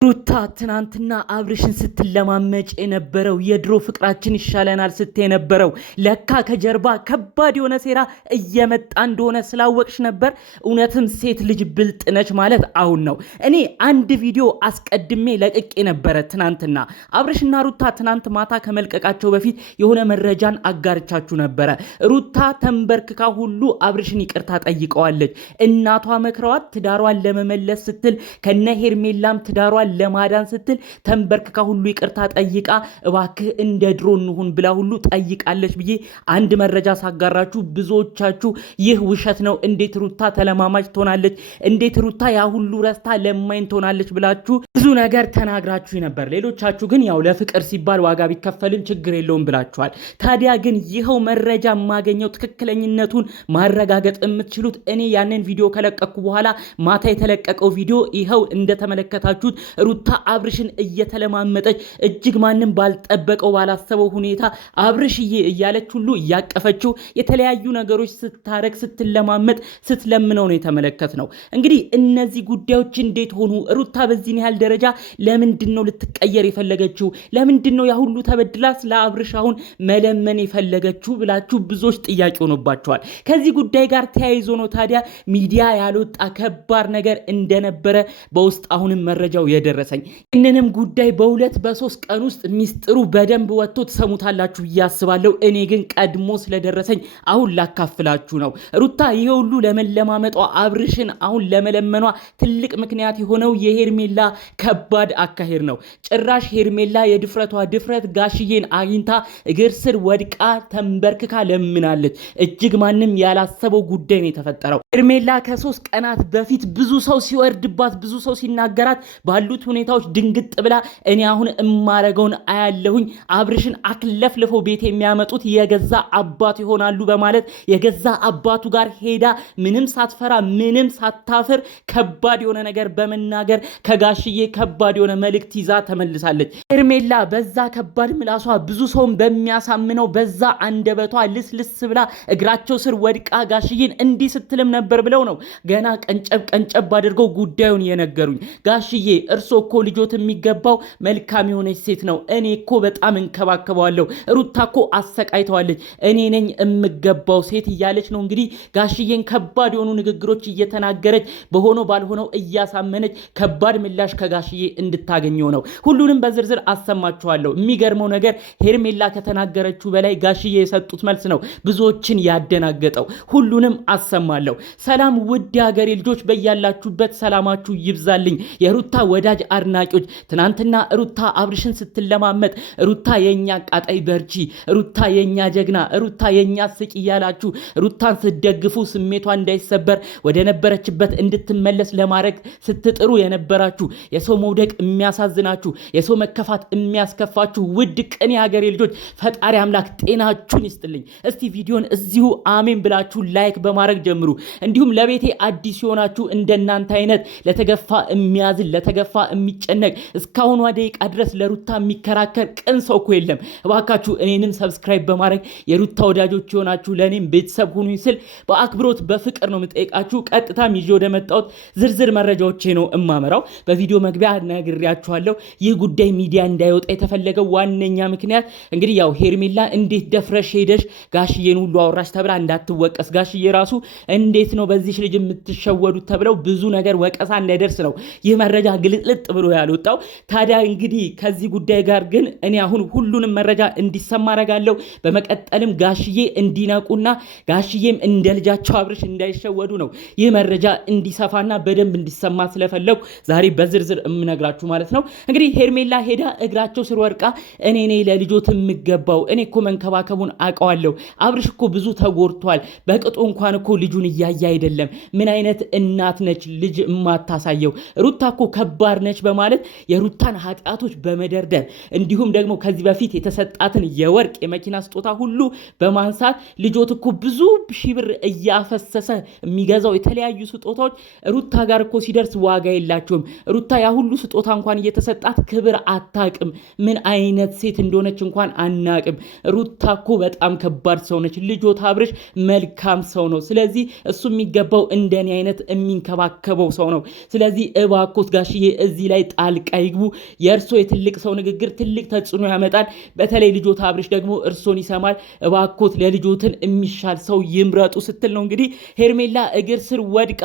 ሩታ ትናንትና አብርሽን ስትለማመጭ የነበረው የድሮ ፍቅራችን ይሻለናል ስትይ የነበረው ለካ ከጀርባ ከባድ የሆነ ሴራ እየመጣ እንደሆነ ስላወቅሽ ነበር። እውነትም ሴት ልጅ ብልጥ ነች ማለት አሁን ነው። እኔ አንድ ቪዲዮ አስቀድሜ ለቅቄ ነበረ ትናንትና። አብርሽና ሩታ ትናንት ማታ ከመልቀቃቸው በፊት የሆነ መረጃን አጋርቻችሁ ነበረ። ሩታ ተንበርክካ ሁሉ አብርሽን ይቅርታ ጠይቀዋለች። እናቷ መክረዋት ትዳሯን ለመመለስ ስትል ከነ ሄርሜላም ትዳሯን ለማዳን ስትል ተንበርክካ ሁሉ ይቅርታ ጠይቃ እባክህ እንደ ድሮ እንሁን ብላ ሁሉ ጠይቃለች ብዬ አንድ መረጃ ሳጋራችሁ ብዙዎቻችሁ ይህ ውሸት ነው፣ እንዴት ሩታ ተለማማጭ ትሆናለች፣ እንዴት ሩታ ያ ሁሉ ረስታ ለማኝ ትሆናለች ብላችሁ ብዙ ነገር ተናግራችሁ ነበር። ሌሎቻችሁ ግን ያው ለፍቅር ሲባል ዋጋ ቢከፈልም ችግር የለውም ብላችኋል። ታዲያ ግን ይኸው መረጃ የማገኘው ትክክለኝነቱን ማረጋገጥ የምትችሉት እኔ ያንን ቪዲዮ ከለቀኩ በኋላ ማታ የተለቀቀው ቪዲዮ ይኸው እንደተመለከታችሁት ሩታ አብርሽን እየተለማመጠች እጅግ ማንም ባልጠበቀው ባላሰበው ሁኔታ አብርሽዬ እያለች ሁሉ እያቀፈችው የተለያዩ ነገሮች ስታረግ ስትለማመጥ ስትለምነው ነው የተመለከትነው። እንግዲህ እነዚህ ጉዳዮች እንዴት ሆኑ? ሩታ በዚህን ያህል ደረጃ ለምንድን ነው ልትቀየር የፈለገችው? ለምንድን ነው ያ ሁሉ ተበድላ ስለ አብርሽ አሁን መለመን የፈለገችው ብላችሁ ብዙዎች ጥያቄ ሆኖባቸዋል። ከዚህ ጉዳይ ጋር ተያይዞ ነው ታዲያ ሚዲያ ያልወጣ ከባድ ነገር እንደነበረ በውስጥ አሁንም መረጃው የደረሰኝ። እነንም ጉዳይ በሁለት በሶስት ቀን ውስጥ ሚስጥሩ በደንብ ወጥቶ ተሰሙታላችሁ ያስባለሁ። እኔ ግን ቀድሞ ስለደረሰኝ አሁን ላካፍላችሁ ነው። ሩታ ይሄ ሁሉ ለመለማመጧ አብርሽን አሁን ለመለመኗ ትልቅ ምክንያት የሆነው የሄርሜላ ከባድ አካሄድ ነው። ጭራሽ ሄርሜላ የድፍረቷ ድፍረት ጋሽዬን አግኝታ እግር ስር ወድቃ ተንበርክካ ለምናለች። እጅግ ማንም ያላሰበው ጉዳይ ነው የተፈጠረው። ሄርሜላ ከ3 ቀናት በፊት ብዙ ሰው ሲወርድባት ብዙ ሰው ሲናገራት ባሉት ሁኔታዎች ድንግጥ ብላ እኔ አሁን እማረገውን አያለሁኝ፣ አብርሽን አክለፍልፈው ቤት የሚያመጡት የገዛ አባቱ ይሆናሉ በማለት የገዛ አባቱ ጋር ሄዳ ምንም ሳትፈራ ምንም ሳታፍር ከባድ የሆነ ነገር በመናገር ከጋሽዬ ከባድ የሆነ መልእክት ይዛ ተመልሳለች። ሄርሜላ በዛ ከባድ ምላሷ ብዙ ሰውን በሚያሳምነው በዛ አንደበቷ ልስልስ ብላ እግራቸው ስር ወድቃ ጋሽዬን እንዲህ ስትልም ነበር ብለው ነው ገና ቀንጨብ አድርገው ጉዳዩን የነገሩኝ። ጋሽዬ እርሶ እኮ ልጆት የሚገባው መልካም የሆነች ሴት ነው፣ እኔ እኮ በጣም እንከባከባለሁ፣ ሩታ እኮ አሰቃይተዋለች፣ እኔ ነኝ የምገባው ሴት እያለች ነው እንግዲህ ጋሽዬን ከባድ የሆኑ ንግግሮች እየተናገረች በሆኖ ባልሆነው እያሳመነች ከባድ ምላሽ ከጋሽዬ እንድታገኘው ነው። ሁሉንም በዝርዝር አሰማችኋለሁ። የሚገርመው ነገር ሄርሜላ ከተናገረችው በላይ ጋሽዬ የሰጡት መልስ ነው ብዙዎችን ያደናገጠው። ሁሉንም አሰማለሁ። ሰላም ውድ ሀገሬ ልጆች፣ በያላችሁበት ሰላማችሁ ይብዛልኝ። የሩታ ወዳጅ አድናቂዎች፣ ትናንትና ሩታ አብርሽን ስትለማመጥ ሩታ የኛ ቃጣይ በርቺ፣ ሩታ የኛ ጀግና፣ ሩታ የኛ ስቂ እያላችሁ ሩታን ስትደግፉ ስሜቷ እንዳይሰበር ወደ ነበረችበት እንድትመለስ ለማድረግ ስትጥሩ የነበራችሁ የሰው መውደቅ የሚያሳዝናችሁ የሰው መከፋት የሚያስከፋችሁ ውድ ቅን የሀገሬ ልጆች ፈጣሪ አምላክ ጤናችሁን ይስጥልኝ። እስቲ ቪዲዮን እዚሁ አሜን ብላችሁ ላይክ በማድረግ ጀምሩ። እንዲሁም ለቤቴ አዲስ የሆናችሁ እንደናንተ አይነት ለተገፋ የሚያዝን ለተገፋ የሚጨነቅ እስካሁኗ ደቂቃ ድረስ ለሩታ የሚከራከር ቅን ሰው እኮ የለም። እባካችሁ እኔንም ሰብስክራይብ በማድረግ የሩታ ወዳጆች የሆናችሁ ለእኔም ቤተሰብ ሁኑኝ ስል በአክብሮት በፍቅር ነው የምጠይቃችሁ። ቀጥታም ይዤ ወደ መጣሁት ዝርዝር መረጃዎቼ ነው እማመራው። በቪዲዮ መግቢያ ነግሬያችኋለሁ። ይህ ጉዳይ ሚዲያ እንዳይወጣ የተፈለገው ዋነኛ ምክንያት እንግዲህ ያው ሄርሜላ እንዴት ደፍረሽ ሄደሽ ጋሽዬን ሁሉ አወራሽ ተብላ እንዳትወቀስ፣ ጋሽዬ ራሱ እንዴት ነው በዚህ ልጅ የምትሸወዱት ተብለው ብዙ ነገር ወቀሳ እንዳይደርስ ነው ይህ መረጃ ግልጥልጥ ብሎ ያልወጣው። ታዲያ እንግዲህ ከዚህ ጉዳይ ጋር ግን እኔ አሁን ሁሉንም መረጃ እንዲሰማ አደርጋለሁ። በመቀጠልም ጋሽዬ እንዲነቁና ጋሽዬም እንደ ልጃቸው አብርሽ እንዳይሸወዱ ነው ይህ መረጃ እንዲሰፋና በደንብ እንዲሰማ ስለፈለኩ ዛሬ በዝርዝር የምነግራችሁ ማለት ነው። እንግዲህ ሄርሜላ ሄዳ እግራቸው ስር ወርቃ እኔ ነኝ ለልጆት የምገባው፣ እኔ እኮ መንከባከቡን አውቀዋለሁ፣ አብርሽ እኮ ብዙ ተጎድቷል፣ በቅጡ እንኳን እኮ ልጁን እያየ አይደለም፣ ምን አይነት እናት ነች ልጅ የማታሳየው፣ ሩታ እኮ ከባድ ነች በማለት የሩታን ኃጢአቶች በመደርደር እንዲሁም ደግሞ ከዚህ በፊት የተሰጣትን የወርቅ የመኪና ስጦታ ሁሉ በማንሳት ልጆት እኮ ብዙ ሺህ ብር እያፈሰሰ የሚገዛው የተለያዩ ስጦታዎች ሩታ ጋር እኮ ሲደርስ ዋጋ የላቸውም፣ ሩታ ያ ሁሉ ስጦታ እንኳን እየተሰጣት ክብር አታቅም፣ ምን አይነት ሴት እንደሆነች እንኳን አናቅም፣ ሩታ እኮ በጣም ከባድ ሰው ነች፣ ልጆት አብርሽ መልካም ሰው ነው፣ ስለዚህ እሱ የሚገባው እንደኔ አይነት የሚንከባከበው ሰው ነው። ስለዚህ እባክዎት ጋሽዬ እዚህ ላይ ጣልቃ ይግቡ። የእርሶ የትልቅ ሰው ንግግር ትልቅ ተጽዕኖ ያመጣል። በተለይ ልጆት አብርሽ ደግሞ እርሶን ይሰማል። እባክዎት ለልጆትን የሚሻል ሰው ይምረጡ ስትል ነው እንግዲህ ሄርሜላ እግር ስር ወድቃ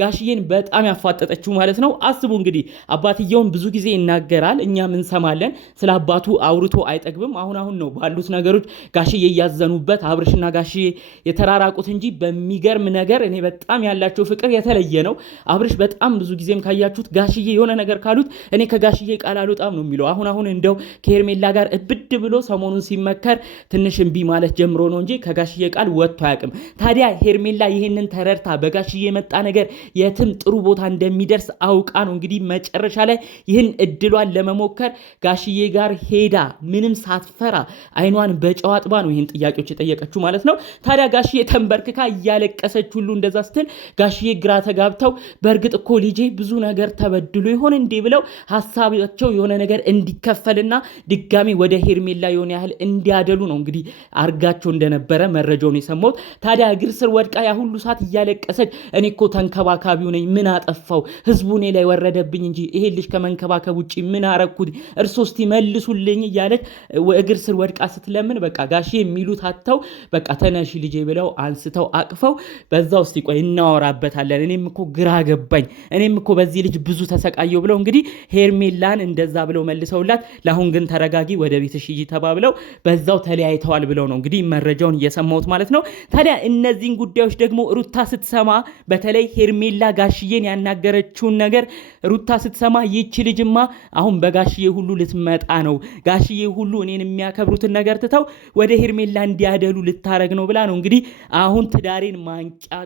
ጋሽዬን በጣም ያፋጠጠችው ማለት ነው። አስቡ እንግዲህ አባትየውን ብዙ ጊዜ ይናገራል፣ እኛም እንሰማለን። ስለ አባቱ አውርቶ አይጠግብም። አሁን ነው ባሉት ነገሮች ጋሽዬ እያዘኑበት አብርሽና ጋሽዬ የተራራቁት እንጂ በሚገርም ነገር እኔ በጣም ያላቸው ፍቅር የተለየ ነው። አብርሽ በጣም ብዙ ጊዜም ካያችሁት ጋሽዬ የሆነ ነገር ካሉት እኔ ከጋሽዬ ቃል አልወጣም ነው የሚለው። አሁን እንደው ከሄርሜላ ጋር እብድ ብሎ ሰሞኑን ሲመከር ትንሽ እምቢ ማለት ጀምሮ ነው እንጂ ከጋሽዬ ቃል ወጥቶ አያውቅም። ታዲያ ሄርሜላ ይህንን ተረድታ በጋሽዬ የመጣ ነገር የትም ጥሩ ቦታ እንደሚደርስ አውቃ ነው እንግዲህ መጨረሻ ላይ ይህን እድሏን ለመሞከር ጋሽዬ ጋር ሄዳ ምንም ሳትፈራ አይኗን በጨው አጥባ ነው ይህን ጥያቄዎች የጠየቀችው ማለት ነው። ታዲያ ጋሽዬ ተንበርክካ እያለቀሰች ሁሉ እንደዛ ስትል ጋሽዬ ግራ ተጋብተው በእርግጥ እኮ ልጄ ብዙ ነገር ተበድሎ ይሆን እንዴ ብለው ሀሳባቸው የሆነ ነገር እንዲከፈልና ድጋሚ ወደ ሄርሜላ የሆነ ያህል እንዲያደሉ ነው እንግዲህ አርጋቸው እንደነበረ መረጃውን የሰማሁት። ታዲያ እግር ስር ወድቃ ያ ሁሉ ሰዓት እያለቀሰች እኔ እኮ ተንከባካቢው ነኝ፣ ምን አጠፋው? ህዝቡ እኔ ላይ ወረደብኝ እንጂ ይሄ ልጅ ከመንከባከብ ውጪ ምን አረኩት? እርሶ እስቲ መልሱልኝ እያለች እግር ስር ወድቃ ስትለምን በቃ ጋሼ የሚሉት አጥተው በቃ ተነሺ ልጄ ብለው አንስተው አቅፈው በዛው እስቲ ቆይ እናወራበታለን፣ እኔም እኮ ግራ ገባኝ፣ እኔም እኮ በዚህ ልጅ ብዙ ተሰቃየው ብለው እንግዲህ ሄርሜላን እንደዛ ብለው መልሰውላት ለአሁን ግን ተረጋጊ ወደ ቤትሽ ሂጂ ተባብለው በዛው ተለያይተዋል ብለው ነው እንግዲህ መረጃውን እየሰማሁት ማለት ነው። ታዲያ እነዚህን ጉዳዮች ደግሞ ሩታ ስትሰማ በተለይ ሄርሜላ ጋሽዬን ያናገረችውን ነገር ሩታ ስትሰማ ይቺ ልጅማ አሁን በጋሽዬ ሁሉ ልትመጣ ነው፣ ጋሽዬ ሁሉ እኔን የሚያከብሩትን ነገር ትተው ወደ ሄርሜላ እንዲያደሉ ልታረግ ነው ብላ ነው እንግዲህ አሁን ትዳሬን ማንቂያ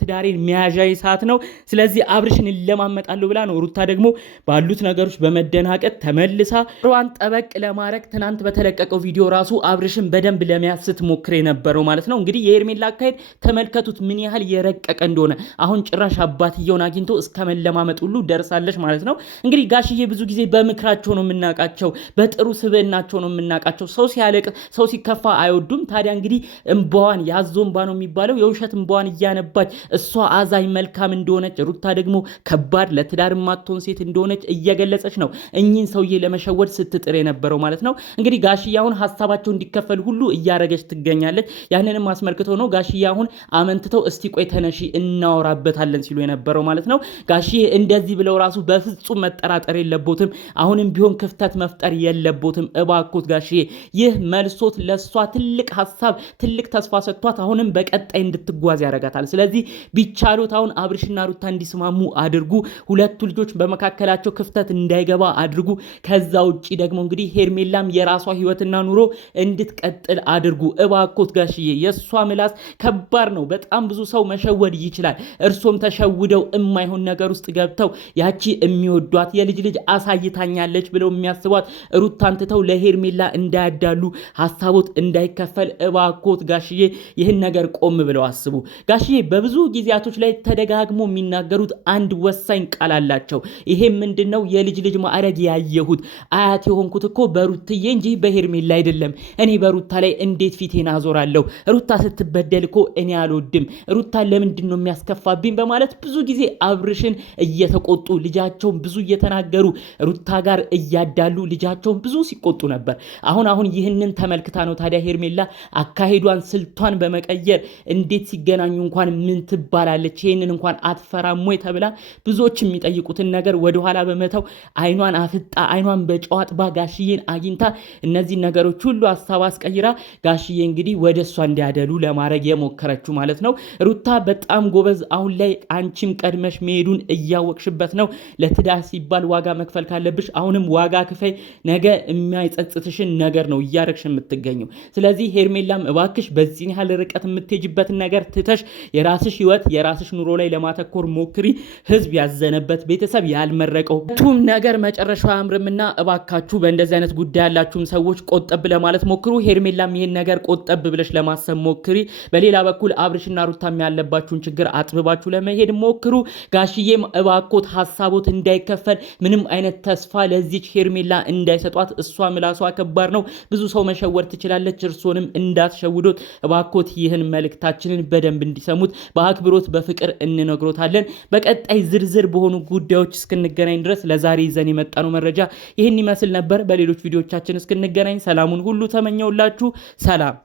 ትዳሬን መያዣ ሰዓት ነው፣ ስለዚህ አብርሽን እለማመጣለሁ ብላ ነው ሩታ ደግሞ ባሉት ነገሮች በመደናቀጥ ተመልሳ ሯን ጠበቅ ለማድረግ ትናንት በተለቀቀው ቪዲዮ ራሱ አብርሽን በደንብ ለመያዝ ስትሞክር የነበረው ማለት ነው። እንግዲህ የሄርሜላ አካሄድ ተመልከቱት ምን ያህል የረቀቀ እንደሆነ። አሁን ጭራሽ አባትየውን አግኝቶ እስከ መለማመጥ ሁሉ ደርሳለች ማለት ነው። እንግዲህ ጋሽዬ ብዙ ጊዜ በምክራቸው ነው የምናውቃቸው፣ በጥሩ ስብዕናቸው ነው የምናውቃቸው። ሰው ሲያለቅስ ሰው ሲከፋ አይወዱም። ታዲያ እንግዲህ እንባዋን ያዞ እንባ ነው የሚባለው የውሸት እንባዋን እያነባች እሷ አዛኝ መልካም እንደሆነች ሩታ ደግሞ ከባድ ለትዳር ማትሆን ሴት እንደሆነች እየገለጸች ነው እኚህን ሰውዬ ለመሸወድ ስትጥር የነበረው ማለት ነው። እንግዲህ ጋሽዬ አሁን ሀሳባቸው እንዲከፈል ሁሉ እያረገች ትገኛለች። ያንንም አስመልክቶ ነው ጋሽዬ አሁን አመንትተው እስቲ ቆይ ተነሺ እናወራበታለን ሲሉ የነበረው ማለት ነው። ጋሽዬ እንደዚህ ብለው ራሱ በፍጹም መጠራጠር የለቦትም። አሁንም ቢሆን ክፍተት መፍጠር የለቦትም። እባክዎት ጋሽዬ ይህ መልሶት ለሷ ትልቅ ሀሳብ ትልቅ ተስፋ ሰጥቷት አሁንም በቀጣይ እንድትጓዝ ያደርጋታል። ስለዚህ ቢቻሉት አሁን አብርሽና ሩታ እንዲስማሙ አድርጉ። ሁለቱ ልጆች በመካከላቸው ክፍተት እንዳይገባ አድርጉ። ከዛ ውጪ ደግሞ እንግዲህ ሄርሜላም የራሷ ህይወትና ኑሮ እንድትቀጥል አድርጉ። እባክዎት ጋሽዬ የሷ ምላስ ከባድ ነው። በጣም ብዙ ሰው መሸወድ ይችላል። እርሶም ተሸውደው የማይሆን ነገር ውስጥ ገብተው ያቺ የሚወዷት የልጅ ልጅ አሳይታኛለች ብለው የሚያስቧት ሩታን ትተው ለሄርሜላ እንዳያዳሉ ሀሳቦት እንዳይከፈል እባክዎት ጋሽዬ ይህን ነገር ቆም ብለው አስቡ። ጋሽዬ በብዙ ጊዜያቶች ላይ ተደጋግሞ የሚናገሩት አንድ ወሳኝ ቃል አላቸው። ይሄ ምንድነው? የልጅ ልጅ ማዕረግ ያየሁት አያት የሆንኩት እኮ በሩትዬ እንጂ በሄርሜላ አይደለም። እኔ በሩታ ላይ እንዴት ፊቴን አዞራለሁ? ሩታ ስትበደል እኮ እኔ አልወድም። ሩታ ለምንድን ነው የሚያስከፋብኝ? በማለት ብዙ ጊዜ አብርሽን እየተቆጡ ልጃቸውን ብዙ እየተናገሩ ሩታ ጋር እያዳሉ ልጃቸውን ብዙ ሲቆጡ ነበር። አሁን ይህንን ተመልክታ ነው ታዲያ ሄርሜላ አካሄዷን ስልቷን በመቀየር እንዴት ሲገናኙ እንኳን ምን ትባላለች ይህንን እንኳን አትፈራም ወይ ተብላ ብዙዎች የሚጠይቁትን ነገር ወደኋላ በመተው አይኗን አፍጣ አይኗን በጨው አጥባ ጋሽዬን አግኝታ እነዚህ ነገሮች ሁሉ ሀሳብ አስቀይራ ጋሽዬ እንግዲህ ወደ እሷ እንዲያደሉ ለማድረግ የሞከረችው ማለት ነው። ሩታ በጣም ጎበዝ፣ አሁን ላይ አንቺም ቀድመሽ መሄዱን እያወቅሽበት ነው። ለትዳር ሲባል ዋጋ መክፈል ካለብሽ አሁንም ዋጋ ክፈይ። ነገ የሚያይጸጽትሽን ነገር ነው እያረግሽ የምትገኘው። ስለዚህ ሄርሜላም እባክሽ በዚህ ያህል ርቀት የምትሄጂበትን ነገር ትተሽ የራስሽ ህይወት የራስሽ ኑሮ ላይ ለማተኮር ሞክሪ። ህዝብ ያዘነበት ቤተሰብ ያልመረቀው ቱም ነገር መጨረሻው አያምርምና እባካችሁ በእንደዚህ አይነት ጉዳይ ያላችሁም ሰዎች ቆጠብ ለማለት ሞክሩ። ሄርሜላም ይሄን ነገር ቆጠብ ብለሽ ለማሰብ ሞክሪ። በሌላ በኩል አብርሽና ሩታም ያለባችሁን ችግር አጥብባችሁ ለመሄድ ሞክሩ። ጋሽዬም እባክዎት ሀሳቦት እንዳይከፈል ምንም አይነት ተስፋ ለዚች ሄርሜላ እንዳይሰጧት። እሷ ምላሷ ከባድ ነው። ብዙ ሰው መሸወድ ትችላለች። እርሶንም እንዳትሸውዶት እባክዎት ይህን መልእክታችንን በደንብ እንዲሰሙት በአክብሮት በፍቅር እንነግሮታለን። በቀጣይ ዝርዝር በሆኑ ጉዳዮች እስክንገናኝ ድረስ ለዛሬ ይዘን የመጣነው መረጃ ይህን ይመስል ነበር። በሌሎች ቪዲዮቻችን እስክንገናኝ ሰላሙን ሁሉ ተመኘውላችሁ። ሰላም